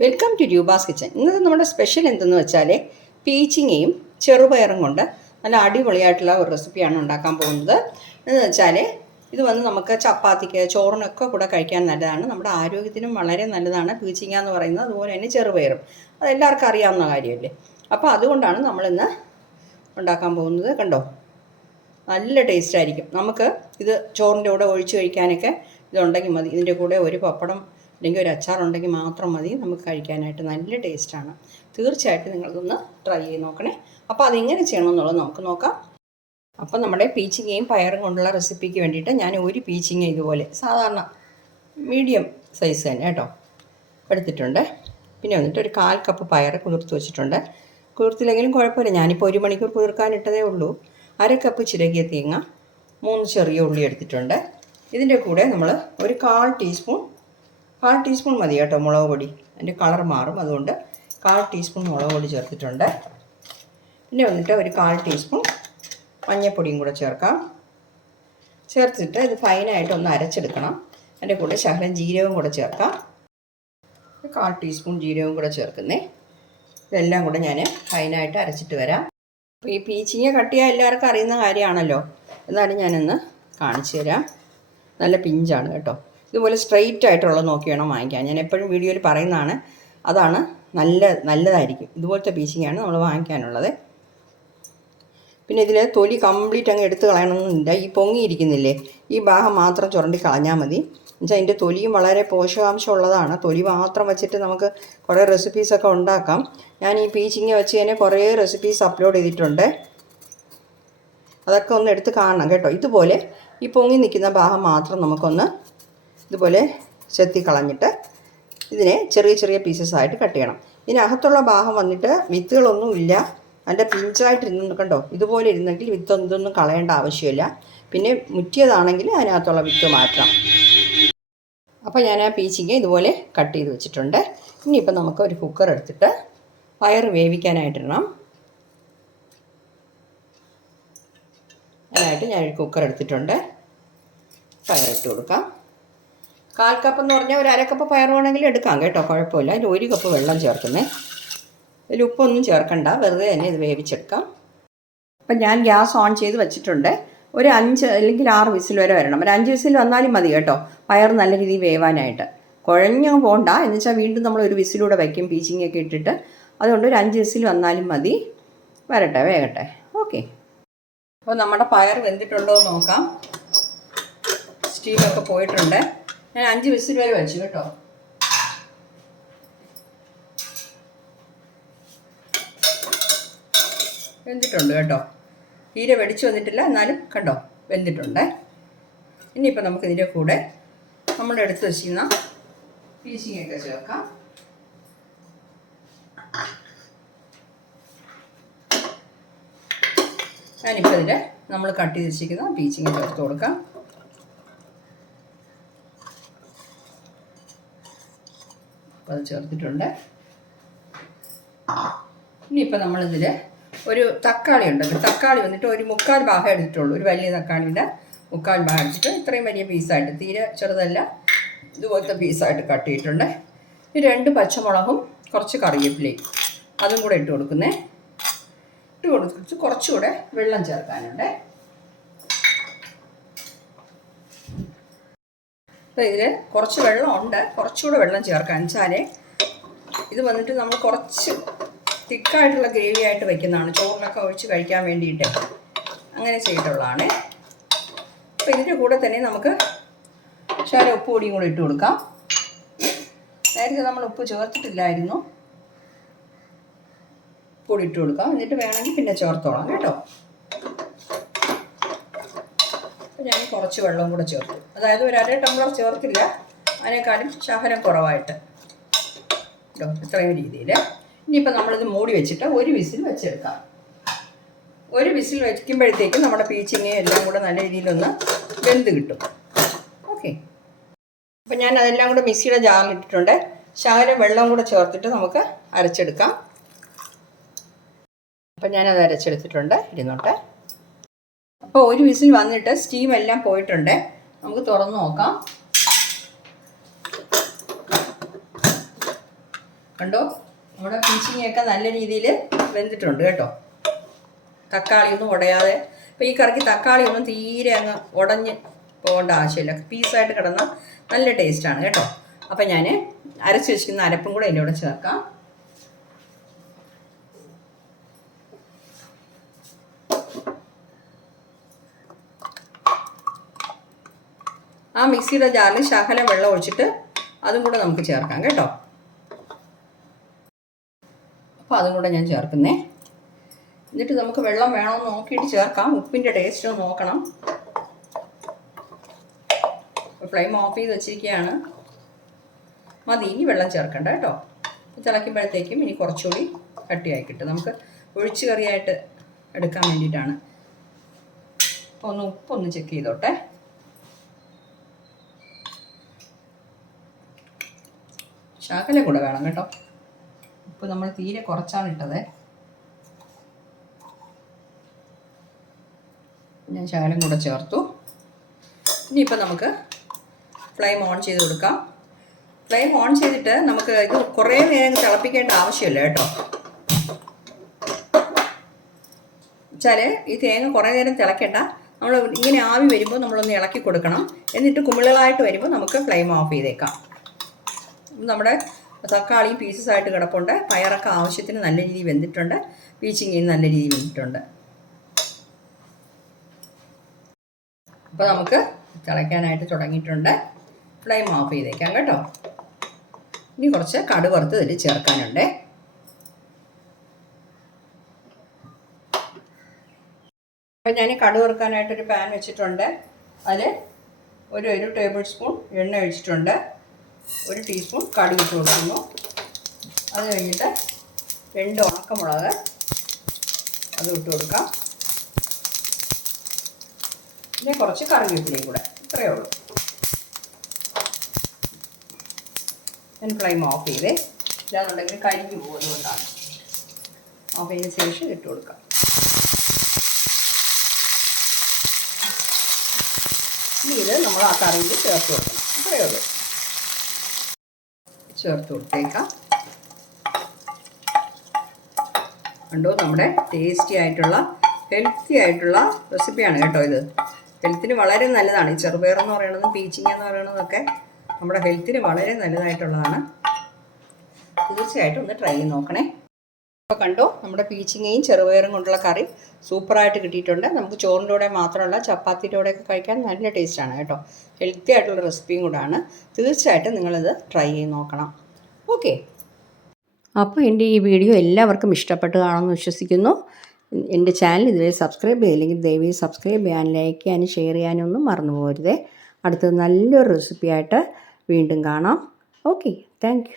Welcome to Roopa's kitchen ഇന്നത്തെ നമ്മുടെ special എന്തെന്ന് വെച്ചാൽ പീച്ചിങ്ങയും ചെറുപയറും കൊണ്ട് നല്ല അടിപൊളിയായിട്ടുള്ള ഒരു റെസിപ്പിയാണ് ഉണ്ടാക്കാൻ പോകുന്നത്. എന്ന് വെച്ചാൽ ഇത് വന്ന് നമുക്ക് ചപ്പാത്തിക്ക് ചോറിനൊക്കെ കൂടെ കഴിക്കാൻ നല്ലതാണ്. നമ്മുടെ ആരോഗ്യത്തിനും വളരെ നല്ലതാണ് പീച്ചിങ്ങ എന്ന് പറയുന്നത്. അതുപോലെ തന്നെ ചെറുപയറും. അതെല്ലാവർക്കും അറിയാവുന്ന കാര്യമല്ലേ? അപ്പോൾ അതുകൊണ്ടാണ് നമ്മളിന്ന് ഉണ്ടാക്കാൻ പോകുന്നത്. കണ്ടോ? നല്ല ടേസ്റ്റ് ആയിരിക്കും. നമുക്ക് ഇത് ചോറിന്റെ കൂടെ ഒഴിച്ച് കഴിക്കാനൊക്കെ ഇതുണ്ടെങ്കിൽ മതി. ഇതിന്റെ കൂടെ ഒരു പപ്പടം അല്ലെങ്കിൽ ഒരു അച്ചാർ ഉണ്ടെങ്കിൽ മാത്രം മതി. നമുക്ക് കഴിക്കാനായിട്ട് നല്ല ടേസ്റ്റാണ് തീർച്ചയായിട്ടും നിങ്ങൾക്കൊന്ന് ട്രൈ ചെയ്ത് നോക്കണേ. അപ്പോൾ അതെങ്ങനെ ചെയ്യണമെന്നുള്ളത് നമുക്ക് നോക്കാം. അപ്പോൾ നമ്മുടെ പീച്ചിങ്ങയും പയറും കൊണ്ടുള്ള റെസിപ്പിക്ക് വേണ്ടിയിട്ട് ഞാൻ ഒരു പീച്ചിങ്ങ ഇതുപോലെ സാധാരണ മീഡിയം സൈസ് തന്നെ കേട്ടോ എടുത്തിട്ടുണ്ട്. പിന്നെ വന്നിട്ട് ഒരു കാൽ കപ്പ് പയർ കുതിർത്ത് വെച്ചിട്ടുണ്ട്. കുതിർത്തില്ലെങ്കിലും കുഴപ്പമില്ല. ഞാനിപ്പോൾ ഒരു മണിക്കൂർ കുതിർക്കാനിട്ടതേ ഉള്ളൂ. അര കപ്പ് ചിരകിയ തേങ്ങ മൂന്ന് ചെറിയ ഉള്ളി എടുത്തിട്ടുണ്ട്. ഇതിന്റെ കൂടെ നമ്മൾ ഒരു കാൽ ടീസ്പൂൺ കാൽ ടീസ്പൂൺ മതി കേട്ടോ മുളക് പൊടി. അതിന്റെ കളർ മാറും. അതുകൊണ്ട് കാൽ ടീസ്പൂൺ മുളക് പൊടി ചേർത്തിട്ടുണ്ട്. പിന്നെ വന്നിട്ട് ഒരു കാൽ ടീസ്പൂൺ മഞ്ഞൾപ്പൊടിയും കൂടെ ചേർക്കാം. ചേർത്തിട്ട് ഇത് ഫൈനായിട്ട് ഒന്ന് അരച്ചെടുക്കണം. അതിന്റെ കൂടെ ശകലം ജീരകവും കൂടെ ചേർക്കാം. കാൽ ടീസ്പൂൺ ജീരകവും കൂടെ ചേർക്കുന്നേ. ഇതെല്ലാം കൂടെ ഞാൻ ഫൈനായിട്ട് അരച്ചിട്ട് വരാം. അപ്പോൾ ഈ പീച്ചിങ്ങ കട്ടിയാൽ എല്ലാവർക്കും അറിയുന്ന കാര്യമാണല്ലോ. എന്നാലും ഞാനൊന്ന് കാണിച്ചു തരാം. നല്ല പിഞ്ചാണ് കേട്ടോ. ഇതുപോലെ സ്ട്രെയിറ്റ് ആയിട്ടുള്ളത് നോക്കി വേണം വാങ്ങിക്കാൻ. ഞാൻ എപ്പോഴും വീഡിയോയിൽ പറയുന്നതാണ് അതാണ് നല്ല നല്ലതായിരിക്കും. ഇതുപോലത്തെ പീച്ചിങ്ങാണ് നമ്മൾ വാങ്ങിക്കാനുള്ളത്. പിന്നെ ഇതിൽ തൊലി കംപ്ലീറ്റ് അങ്ങ് എടുത്ത് കളയണമെന്നില്ല ഈ പൊങ്ങിയിരിക്കുന്നില്ലേ? ഈ ഭാഗം മാത്രം ചുരണ്ടി കളഞ്ഞാൽ മതി. എന്നുവെച്ചാൽ അതിന്റെ തൊലിയും വളരെ പോഷകാംശം ഉള്ളതാണ് തൊലി മാത്രം വെച്ചിട്ട് നമുക്ക് കുറേ റെസിപ്പീസൊക്കെ ഉണ്ടാക്കാം. ഞാൻ ഈ പീച്ചിങ്ങ വെച്ച് തന്നെ കുറേ റെസിപ്പീസ് അപ്ലോഡ് ചെയ്തിട്ടുണ്ട്. അതൊക്കെ ഒന്ന് എടുത്ത് കാണണം കേട്ടോ. ഇതുപോലെ ഈ പൊങ്ങി നിൽക്കുന്ന ഭാഗം മാത്രം നമുക്കൊന്ന് ഇതുപോലെ ചെത്തി കളഞ്ഞിട്ട് ഇതിനെ ചെറിയ ചെറിയ പീസസ് ആയിട്ട് കട്ട് ചെയ്യണം. ഇതിനകത്തുള്ള ഭാഗം വന്നിട്ട് വിത്തുകളൊന്നും ഇല്ല. നല്ല പിഞ്ചായിട്ട് ഇരുന്ന് കണ്ടോ? ഇതുപോലെ ഇരുന്നെങ്കിൽ വിത്തൊന്നും ഇതൊന്നും കളയേണ്ട ആവശ്യമില്ല. പിന്നെ മുറ്റിയതാണെങ്കിൽ അതിനകത്തുള്ള വിത്ത് മാറ്റാം അപ്പോൾ ഞാൻ ആ പീച്ചിങ്ങ ഇതുപോലെ കട്ട് ചെയ്ത് വെച്ചിട്ടുണ്ട്. ഇനിയിപ്പോൾ നമുക്ക് ഒരു കുക്കർ എടുത്തിട്ട് പയർ വേവിക്കാനായിട്ടിടണം. അതിനായിട്ട് ഞാനൊരു കുക്കർ എടുത്തിട്ടുണ്ട്. പയറിട്ട് കൊടുക്കാം. കാൽ കപ്പ് എന്ന് പറഞ്ഞാൽ ഒരു അരക്കപ്പ് കപ്പ് പയർ വേണമെങ്കിൽ എടുക്കാം കേട്ടോ കുഴപ്പമില്ല. അതിൽ ഒരു കപ്പ് വെള്ളം ചേർക്കുന്നേ. ഇതിൽ ഉപ്പൊന്നും ചേർക്കണ്ട. വെറുതെ തന്നെ ഇത് വേവിച്ചെടുക്കാം. അപ്പം ഞാൻ ഗ്യാസ് ഓൺ ചെയ്ത് വെച്ചിട്ടുണ്ട്. ഒരു അഞ്ച് അല്ലെങ്കിൽ ആറ് വിസിൽ വരെ വരണം. ഒരു അഞ്ച് വിസിൽ വന്നാലും മതി കേട്ടോ പയർ നല്ല രീതിയിൽ വേവാനായിട്ട്. കുഴഞ്ഞു പോകണ്ട എന്ന് വെച്ചാൽ വീണ്ടും നമ്മൾ ഒരു വിസിലൂടെ വയ്ക്കും പീച്ചിങ് ഒക്കെ ഇട്ടിട്ട്. അതുകൊണ്ട് ഒരു അഞ്ച് വിസിൽ വന്നാലും മതി. വരട്ടെ വേകട്ടെ ഓക്കെ. അപ്പോൾ നമ്മുടെ പയർ വെന്തിട്ടുണ്ടോ എന്ന് നോക്കാം. സ്റ്റീലൊക്കെ പോയിട്ടുണ്ട്. ഞാൻ അഞ്ച് വിസിൽ വരെ വെച്ചു കേട്ടോ. വെന്തിട്ടുണ്ട് കേട്ടോ. തീരെ വെടിച്ചു വന്നിട്ടില്ല എന്നാലും കണ്ടോ വെന്തിട്ടുണ്ട്. ഇനിയിപ്പോൾ നമുക്ക് ഇതിന്റെ കൂടെ നമ്മുടെ എടുത്ത് വെച്ചിരുന്ന പീസിങ്ങൊക്കെ ചേർക്കാം. ഞാനിപ്പോൾ ഇതിൽ നമ്മൾ കട്ട് ചെയ്ത് വെച്ചിരിക്കുന്ന പീച്ചിങ് ചേർത്ത് കൊടുക്കാം. അപ്പോൾ അത് ചേർത്തിട്ടുണ്ട്. ഇനിയിപ്പോൾ നമ്മളിതിൽ ഒരു തക്കാളി ഉണ്ടല്ലോ തക്കാളി വന്നിട്ട് ഒരു മുക്കാൽ ഭാഗം എടുത്തിട്ടുള്ളൂ. ഒരു വലിയ തക്കാളിയുടെ മുക്കാൽ ഭാഗം എടുത്തിട്ട് ഇത്രയും വലിയ പീസായിട്ട്. തീരെ ചെറുതല്ല. ഇതുപോലത്തെ പീസായിട്ട് കട്ട് ചെയ്തിട്ടുണ്ട്. ഈ രണ്ട് പച്ചമുളകും കുറച്ച് കറിവേപ്പിലയും അതും കൂടെ ഇട്ട് കൊടുക്കുന്നേ. ഇട്ട് കൊടുത്തിട്ട് കുറച്ചുകൂടെ വെള്ളം ചേർക്കാനുണ്ട്. അപ്പോൾ ഇതിൽ കുറച്ച് വെള്ളം ഉണ്ട് കുറച്ചുകൂടെ വെള്ളം ചേർക്കാം. വെച്ചാൽ ഇത് വന്നിട്ട് നമ്മൾ കുറച്ച് തിക്കായിട്ടുള്ള ഗ്രേവി ആയിട്ട് വെക്കുന്നതാണ്. ചോറിനൊക്കെ ഒഴിച്ച് കഴിക്കാൻ വേണ്ടിയിട്ട് അങ്ങനെ ചെയ്തിട്ടുള്ളതാണ്. അപ്പോൾ ഇതിന്റെ കൂടെ തന്നെ നമുക്ക് ശാല ഉപ്പ് പൊടിയും കൂടെ ഇട്ട് കൊടുക്കാം. നേരത്തെ നമ്മൾ ഉപ്പ് ചേർത്തിട്ടില്ലായിരുന്നു. പൊടി ഇട്ട് കൊടുക്കാം. എന്നിട്ട് വേണമെങ്കിൽ പിന്നെ ചേർത്തോളാം കേട്ടോ. അപ്പോൾ ഞാൻ കുറച്ച് വെള്ളം കൂടെ ചേർത്തു. അതായത് ഒരു അര ടംബ്ലർ ചേർത്തില്ല. അതിനേക്കാളും ശകലം കുറവായിട്ട്. ഇത്രയും രീതിയിൽ ഇനിയിപ്പോൾ നമ്മളിത് മൂടി വെച്ചിട്ട് ഒരു വിസിൽ വെച്ചെടുക്കാം. ഒരു വിസിൽ വയ്ക്കുമ്പോഴത്തേക്കും നമ്മുടെ പീച്ചിങ് എല്ലാം കൂടെ നല്ല രീതിയിലൊന്ന് വെന്ത് കിട്ടും. ഓക്കെ. അപ്പം ഞാൻ അതെല്ലാം കൂടെ മിക്സിയുടെ ജാറിലിട്ടിട്ടുണ്ട്. ശകലം വെള്ളം കൂടെ ചേർത്തിട്ട് നമുക്ക് അരച്ചെടുക്കാം. അപ്പം ഞാനത് അരച്ചെടുത്തിട്ടുണ്ട്. ഇരുന്നോട്ടെ. അപ്പോൾ ഒരു വിസിൽ വന്നിട്ട് സ്റ്റീം എല്ലാം പോയിട്ടുണ്ട്. നമുക്ക് തുറന്ന് നോക്കാം. കണ്ടോ? നമ്മുടെ പിഞ്ചിങ്ങയൊക്കെ നല്ല രീതിയിൽ വെന്തിട്ടുണ്ട് കേട്ടോ. തക്കാളി ഒന്നും ഉടയാതെ. അപ്പോൾ ഈ കറിക്ക് തക്കാളി ഒന്നും തീരെ അങ്ങ് ഉടഞ്ഞ് പോകേണ്ട ആവശ്യമില്ല. പീസായിട്ട് കിടന്ന നല്ല ടേസ്റ്റാണ് കേട്ടോ. അപ്പം ഞാൻ അരച്ച് വെച്ചിരിക്കുന്ന അരപ്പും കൂടെ അതിന്റെ കൂടെ ചേർക്കാം. ആ മിക്സിയുടെ ജാറിൽ ശകലം വെള്ളം ഒഴിച്ചിട്ട് അതും കൂടെ നമുക്ക് ചേർക്കാം കേട്ടോ. അപ്പോൾ അതും കൂടെ ഞാൻ ചേർക്കുന്നേ. എന്നിട്ട് നമുക്ക് വെള്ളം വേണമെന്ന് നോക്കിയിട്ട് ചേർക്കാം. ഉപ്പിന്റെ ടേസ്റ്റ് നോക്കണം. ഫ്ലെയിം ഓഫ് ചെയ്ത് വെച്ചിരിക്കുകയാണ്. മതി ഇനി വെള്ളം ചേർക്കണ്ട കേട്ടോ. തിളയ്ക്കുമ്പോഴത്തേക്കും ഇനി കുറച്ചുകൂടി കട്ടിയായി കിട്ടും. നമുക്ക് ഒഴിച്ചു കറിയായിട്ട് എടുക്കാൻ വേണ്ടിയിട്ടാണ്. അപ്പോൾ ഒന്ന് ഉപ്പൊന്ന് ചെക്ക് ചെയ്തോട്ടെ. ശകലം കൂടെ വേണം കേട്ടോ. ഉപ്പ് നമ്മൾ തീരെ കുറച്ചാണ് ഇട്ടത്. ഞാൻ ശകലം കൂടെ ചേർത്തു. ഇനിയിപ്പോൾ നമുക്ക് ഫ്ലെയിം ഓൺ ചെയ്ത് കൊടുക്കാം. ഫ്ലെയിം ഓൺ ചെയ്തിട്ട് നമുക്ക് ഇത് കുറേ നേരം തിളപ്പിക്കേണ്ട ആവശ്യമില്ല കേട്ടോ. വെച്ചാൽ ഈ തേങ്ങ കുറേ നേരം തിളക്കേണ്ട. നമ്മൾ ഇങ്ങനെ ആവി വരുമ്പോൾ നമ്മളൊന്ന് ഇളക്കി കൊടുക്കണം. എന്നിട്ട് കുമിളകളായിട്ട് വരുമ്പോൾ നമുക്ക് ഫ്ലെയിം ഓഫ് ചെയ്തേക്കാം. നമ്മുടെ തക്കാളിയും പീസസ് ആയിട്ട് കിടപ്പുണ്ട്. പയറൊക്കെ ആവശ്യത്തിന് നല്ല രീതിയിൽ വെന്തിട്ടുണ്ട്. പീച്ചിങ്ങയും നല്ല രീതിയിൽ വെന്തിട്ടുണ്ട്. അപ്പോൾ നമുക്ക് തിളയ്ക്കാനായിട്ട് തുടങ്ങിയിട്ടുണ്ട്. ഫ്ലെയിം ഓഫ് ചെയ്തേക്കാം കേട്ടോ. ഇനി കുറച്ച് കടുവറുത്ത് ഇതിൽ ചേർക്കാനുണ്ട്. അപ്പം ഞാൻ കടുവറുക്കാനായിട്ടൊരു പാൻ വെച്ചിട്ടുണ്ട്. അതിൽ ഒരു ഒരു ടേബിൾ സ്പൂൺ എണ്ണ ഒഴിച്ചിട്ടുണ്ട്. ഒരു ടീസ്പൂൺ കടുക് ഇട്ട് കൊടുക്കുന്നു. അത് കഴിഞ്ഞിട്ട് രണ്ട് ഉണക്കമുളക് അത് ഇട്ട് കൊടുക്കാം. പിന്നെ കുറച്ച് കറിവേപ്പിലയും കൂടെ ഇത്രയേ ഉള്ളൂ. ഞാൻ ഫ്ലെയിം ഓഫ് ചെയ്തേ. ഇല്ലാന്നുണ്ടെങ്കിൽ കരിഞ്ഞു പോകുന്നതുകൊണ്ടാണ് ഓഫ് ചെയ്തതിന് ശേഷം ഇട്ട് കൊടുക്കാം. ഇനി ഇത് നമ്മൾ ആ കറിയിൽ ചേർത്ത് കൊടുക്കണം. ഇത്രയേ ഉള്ളൂ. ചേർത്ത് കൊടുത്തേക്കാം. കണ്ടോ നമ്മുടെ ടേസ്റ്റി ആയിട്ടുള്ള ഹെൽത്തി ആയിട്ടുള്ള റെസിപ്പിയാണ് കേട്ടോ ഇത്. ഹെൽത്തിന് വളരെ നല്ലതാണ്. ഈ ചെറുപയർ എന്ന് പറയുന്നതും പീച്ചിങ്ങ എന്ന് പറയുന്നതൊക്കെ നമ്മുടെ ഹെൽത്തിന് വളരെ നല്ലതായിട്ടുള്ളതാണ്. തീർച്ചയായിട്ടും ഒന്ന് ട്രൈ ചെയ്ത് നോക്കണേ. അപ്പോൾ കണ്ടോ നമ്മുടെ പീച്ചിങ്ങയും ചെറുപയറും കൊണ്ടുള്ള കറി സൂപ്പറായിട്ട് കിട്ടിയിട്ടുണ്ട്. നമുക്ക് ചോറിന്റെ കൂടെ മാത്രമല്ല ചപ്പാത്തിയുടെ കൂടെയൊക്കെ കഴിക്കാൻ നല്ല ടേസ്റ്റാണ് കേട്ടോ. ഹെൽത്തി ആയിട്ടുള്ള റെസിപ്പിയും കൂടാണ്. തീർച്ചയായിട്ടും നിങ്ങളിത് ട്രൈ ചെയ്ത് നോക്കണം. ഓക്കെ അപ്പോൾ എന്റെ ഈ വീഡിയോ എല്ലാവർക്കും ഇഷ്ടപ്പെട്ട് കാണുമെന്ന് വിശ്വസിക്കുന്നു. എന്റെ ചാനൽ ഇതുവരെ സബ്സ്ക്രൈബ് ചെയ്തില്ലെങ്കിൽ ദയവായി സബ്സ്ക്രൈബ് ചെയ്യാൻ ലൈക്ക് ചെയ്യാനും ഷെയർ ചെയ്യാനും ഒന്നും മറന്നു പോകരുതേ. അടുത്തത് നല്ലൊരു റെസിപ്പിയായിട്ട് വീണ്ടും കാണാം. Okay thank